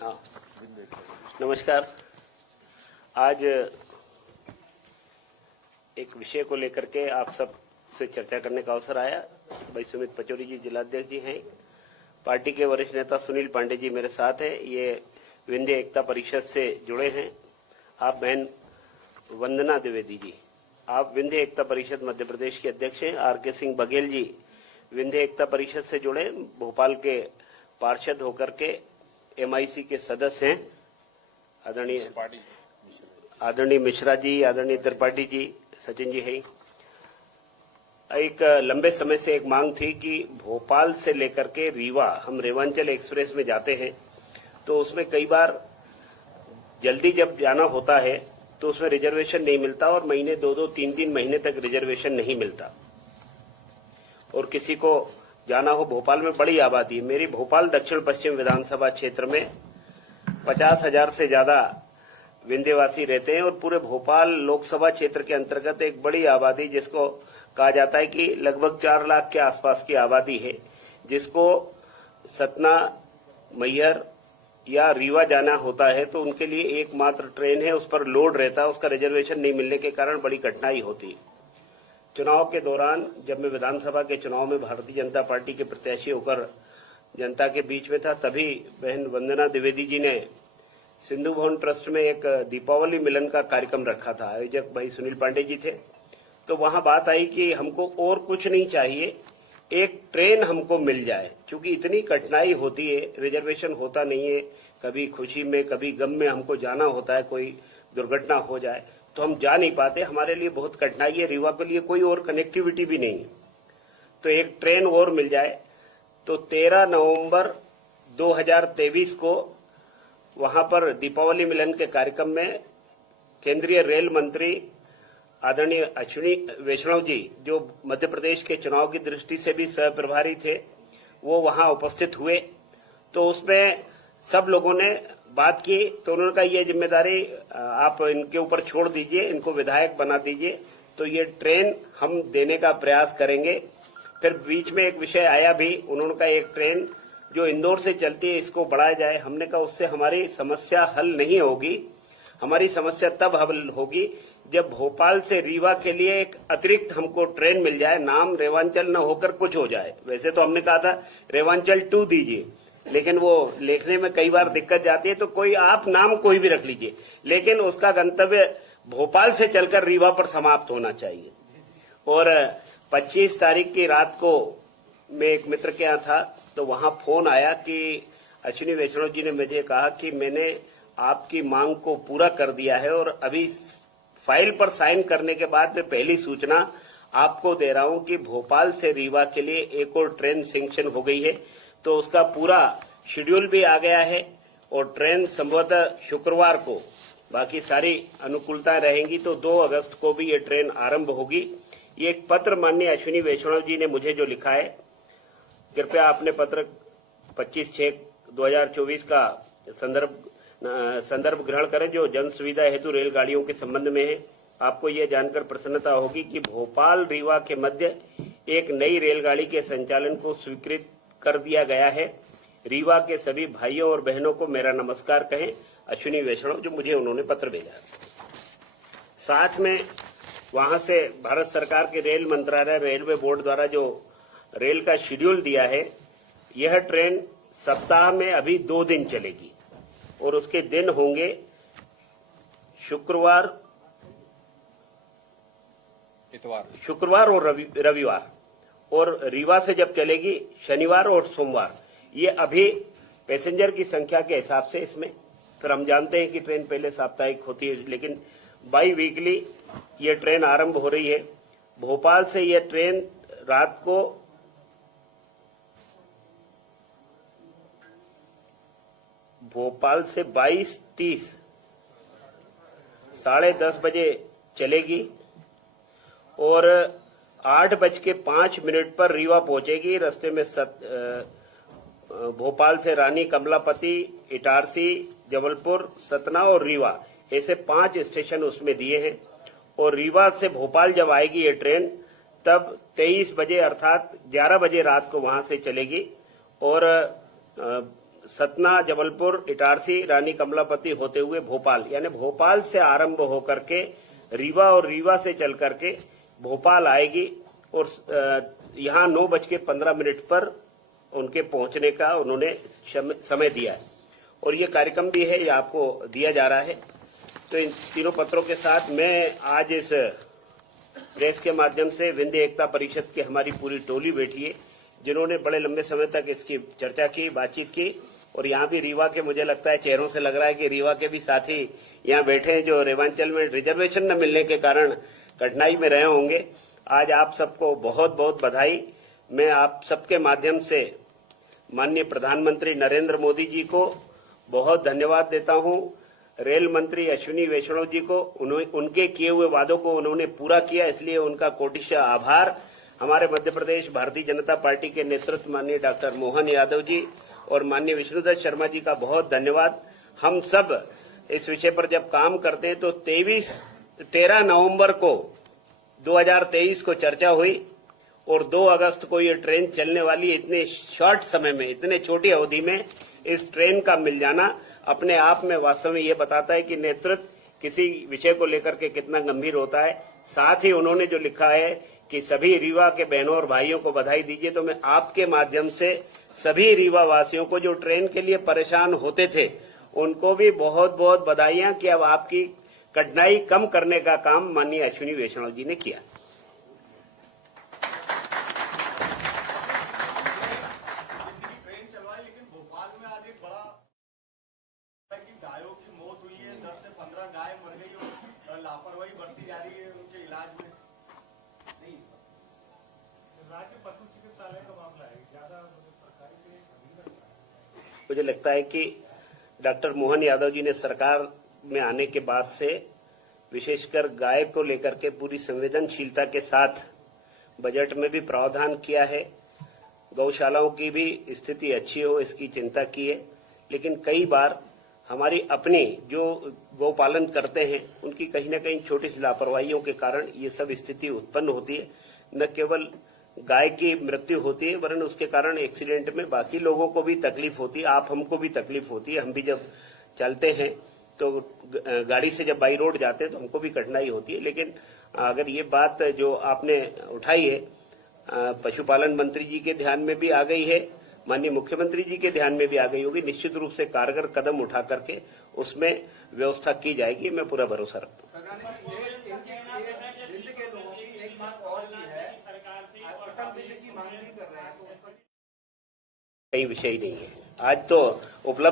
हाँ, नमस्कार। आज एक विषय को लेकर के आप सब से चर्चा करने का अवसर आया। भाई सुमित पचौरी जी जिलाध्यक्ष जी हैं, पार्टी के वरिष्ठ नेता सुनील पांडे जी मेरे साथ है, ये विंध्य एकता परिषद से जुड़े हैं। आप बहन वंदना द्विवेदी जी, आप विंध्य एकता परिषद मध्य प्रदेश के अध्यक्ष हैं। आर.के. सिंह बघेल जी विंध्य एकता परिषद से जुड़े, भोपाल के पार्षद होकर के MIC के सदस्य हैं। आदरणीय मिश्रा जी, आदरणीय त्रिपाठी जी, सचिन जी है। एक लंबे समय से एक मांग थी कि भोपाल से लेकर के रीवा हम रेवांचल एक्सप्रेस में जाते हैं तो उसमें कई बार जल्दी जब जाना होता है तो उसमें रिजर्वेशन नहीं मिलता और महीने 2-2, 3-3 महीने तक रिजर्वेशन नहीं मिलता। और किसी को जाना हो, भोपाल में बड़ी आबादी है। मेरी भोपाल दक्षिण पश्चिम विधानसभा क्षेत्र में 50,000 से ज्यादा विंध्यवासी रहते हैं और पूरे भोपाल लोकसभा क्षेत्र के अंतर्गत एक बड़ी आबादी, जिसको कहा जाता है कि लगभग 4 लाख के आसपास की आबादी है, जिसको सतना, मैहर या रीवा जाना होता है तो उनके लिए एकमात्र ट्रेन है, उस पर लोड रहता है, उसका रिजर्वेशन नहीं मिलने के कारण बड़ी कठिनाई होती है। चुनाव के दौरान जब मैं विधानसभा के चुनाव में भारतीय जनता पार्टी के प्रत्याशी होकर जनता के बीच में था, तभी बहन वंदना द्विवेदी जी ने सिंधु भवन ट्रस्ट में एक दीपावली मिलन का कार्यक्रम रखा था। आयोजक भाई सुनील पांडे जी थे। तो वहां बात आई कि हमको और कुछ नहीं चाहिए, एक ट्रेन हमको मिल जाए, क्योंकि इतनी कठिनाई होती है, रिजर्वेशन होता नहीं है, कभी खुशी में कभी गम में हमको जाना होता है, कोई दुर्घटना हो जाए तो हम जा नहीं पाते, हमारे लिए बहुत कठिनाई है। रीवा के लिए कोई और कनेक्टिविटी भी नहीं है, तो एक ट्रेन और मिल जाए। तो 13 नवंबर 2023 को वहां पर दीपावली मिलन के कार्यक्रम में केंद्रीय रेल मंत्री आदरणीय अश्विनी वैष्णव जी, जो मध्य प्रदेश के चुनाव की दृष्टि से भी सह प्रभारी थे, वो वहां उपस्थित हुए। तो उसमें सब लोगों ने बात की, तो उन्होंने कहा ये जिम्मेदारी आप इनके ऊपर छोड़ दीजिए, इनको विधायक बना दीजिए, तो ये ट्रेन हम देने का प्रयास करेंगे। फिर बीच में एक विषय आया भी, उन्होंने कहा एक ट्रेन जो इंदौर से चलती है इसको बढ़ाया जाए। हमने कहा उससे हमारी समस्या हल नहीं होगी, हमारी समस्या तब हल होगी जब भोपाल से रीवा के लिए एक अतिरिक्त हमको ट्रेन मिल जाए, नाम रेवांचल न होकर कुछ हो जाए। वैसे तो हमने कहा था रेवांचल 2 दीजिए, लेकिन वो लिखने में कई बार दिक्कत जाती है, तो कोई आप नाम कोई भी रख लीजिए, लेकिन उसका गंतव्य भोपाल से चलकर रीवा पर समाप्त होना चाहिए। और 25 तारीख की रात को मैं एक मित्र के यहाँ था, तो वहां फोन आया कि अश्विनी वैष्णव जी ने मुझे कहा कि मैंने आपकी मांग को पूरा कर दिया है और अभी फाइल पर साइन करने के बाद मैं पहली सूचना आपको दे रहा हूं कि भोपाल से रीवा के लिए एक और ट्रेन सैंक्शन हो गई है। तो उसका पूरा शेड्यूल भी आ गया है और ट्रेन संभवतः शुक्रवार को, बाकी सारी अनुकूलताएं रहेंगी तो 2 अगस्त को भी ये ट्रेन आरंभ होगी। ये एक पत्र माननीय अश्विनी वैष्णव जी ने मुझे जो लिखा है, कृपया आपने पत्र 25/6/2024 का संदर्भ ग्रहण करें, जो जन सुविधा हेतु रेलगाड़ियों के संबंध में है। आपको यह जानकर प्रसन्नता होगी कि भोपाल रीवा के मध्य एक नई रेलगाड़ी के संचालन को स्वीकृत कर दिया गया है। रीवा के सभी भाइयों और बहनों को मेरा नमस्कार कहें। अश्विनी वैष्णव, जो मुझे उन्होंने पत्र भेजा। साथ में वहां से भारत सरकार के रेल मंत्रालय, रेलवे बोर्ड द्वारा जो रेल का शेड्यूल दिया है, यह ट्रेन सप्ताह में अभी 2 दिन चलेगी और उसके दिन होंगे शुक्रवार और रविवार, और रीवा से जब चलेगी शनिवार और सोमवार। ये अभी पैसेंजर की संख्या के हिसाब से इसमें, फिर हम जानते हैं कि ट्रेन पहले साप्ताहिक होती है, लेकिन बाई वीकली ये ट्रेन आरंभ हो रही है। भोपाल से ये ट्रेन रात को भोपाल से 22:30 10:30 बजे चलेगी और 8:05 पर रीवा पहुंचेगी। रास्ते में भोपाल से रानी कमलापति, इटारसी, जबलपुर, सतना और रीवा, ऐसे 5 स्टेशन उसमें दिए हैं। और रीवा से भोपाल जब आएगी ये ट्रेन, तब 23 बजे अर्थात 11 बजे रात को वहां से चलेगी और सतना, जबलपुर, इटारसी, रानी कमलापति होते हुए भोपाल, यानी भोपाल से आरंभ होकर के रीवा और रीवा से चल करके भोपाल आएगी और यहाँ 9:15 पर उनके पहुंचने का उन्होंने समय दिया है और ये कार्यक्रम भी है, ये आपको दिया जा रहा है। तो इन तीनों पत्रों के साथ मैं आज इस प्रेस के माध्यम से विंध्य एकता परिषद की हमारी पूरी टोली बैठी है, जिन्होंने बड़े लंबे समय तक इसकी चर्चा की, बातचीत की और यहाँ भी रीवा के, मुझे लगता है चेहरों से लग रहा है कि रीवा के भी साथी यहाँ बैठे हैं जो रेवांचल में रिजर्वेशन न मिलने के कारण कठिनाई में रहे होंगे। आज आप सबको बहुत बहुत बधाई। मैं आप सबके माध्यम से माननीय प्रधानमंत्री नरेंद्र मोदी जी को बहुत धन्यवाद देता हूं। रेल मंत्री अश्विनी वैष्णव जी को, उनके किए हुए वादों को उन्होंने पूरा किया, इसलिए उनका कोटिशः आभार। हमारे मध्य प्रदेश भारतीय जनता पार्टी के नेतृत्व माननीय डॉक्टर मोहन यादव जी और माननीय विष्णुदत्त शर्मा जी का बहुत धन्यवाद। हम सब इस विषय पर जब काम करते हैं तो 13 नवंबर को 2023 को चर्चा हुई और 2 अगस्त को ये ट्रेन चलने वाली। इतने शॉर्ट समय में, इतने छोटी अवधि में इस ट्रेन का मिल जाना अपने आप में वास्तव में ये बताता है कि नेतृत्व किसी विषय को लेकर के कितना गंभीर होता है। साथ ही उन्होंने जो लिखा है कि सभी रीवा के बहनों और भाइयों को बधाई दीजिए, तो मैं आपके माध्यम से सभी रीवा वासियों को जो ट्रेन के लिए परेशान होते थे उनको भी बहुत बहुत बधाइयां कि अब आपकी कठिनाई कम करने का काम माननीय अश्विनी वैष्णव जी ने किया। ट्रेन चलवाई, लेकिन भोपाल में आज एक बड़ा कि गायों की मौत हुई है, 10 से 15 गाय मर गई और लापरवाही बढ़ती जा रही है उनके इलाज में। नहीं, राज्य पशु चिकित्सालय का मामला है, ज्यादा सरकारी से नहीं लगता है। मुझे लगता है कि डॉक्टर मोहन यादव जी ने सरकार में आने के बाद से विशेषकर गाय को लेकर के पूरी संवेदनशीलता के साथ बजट में भी प्रावधान किया है। गौशालाओं की भी स्थिति अच्छी हो इसकी चिंता की है, लेकिन कई बार हमारी अपनी जो गौपालन करते हैं उनकी कहीं न कहीं छोटी सी लापरवाहियों के कारण ये सब स्थिति उत्पन्न होती है। न केवल गाय की मृत्यु होती है वरन उसके कारण एक्सीडेंट में बाकी लोगों को भी तकलीफ होती है, आप हमको भी तकलीफ होती है। हम भी जब चलते हैं तो गाड़ी से जब बाई रोड जाते हैं तो हमको भी कठिनाई होती है। लेकिन अगर ये बात जो आपने उठाई है पशुपालन मंत्री जी के ध्यान में भी आ गई है, माननीय मुख्यमंत्री जी के ध्यान में भी आ गई होगी, निश्चित रूप से कारगर कदम उठा करके उसमें व्यवस्था की जाएगी, मैं पूरा भरोसा रखता हूँ। कई विषय नहीं है, आज तो उपलब्ध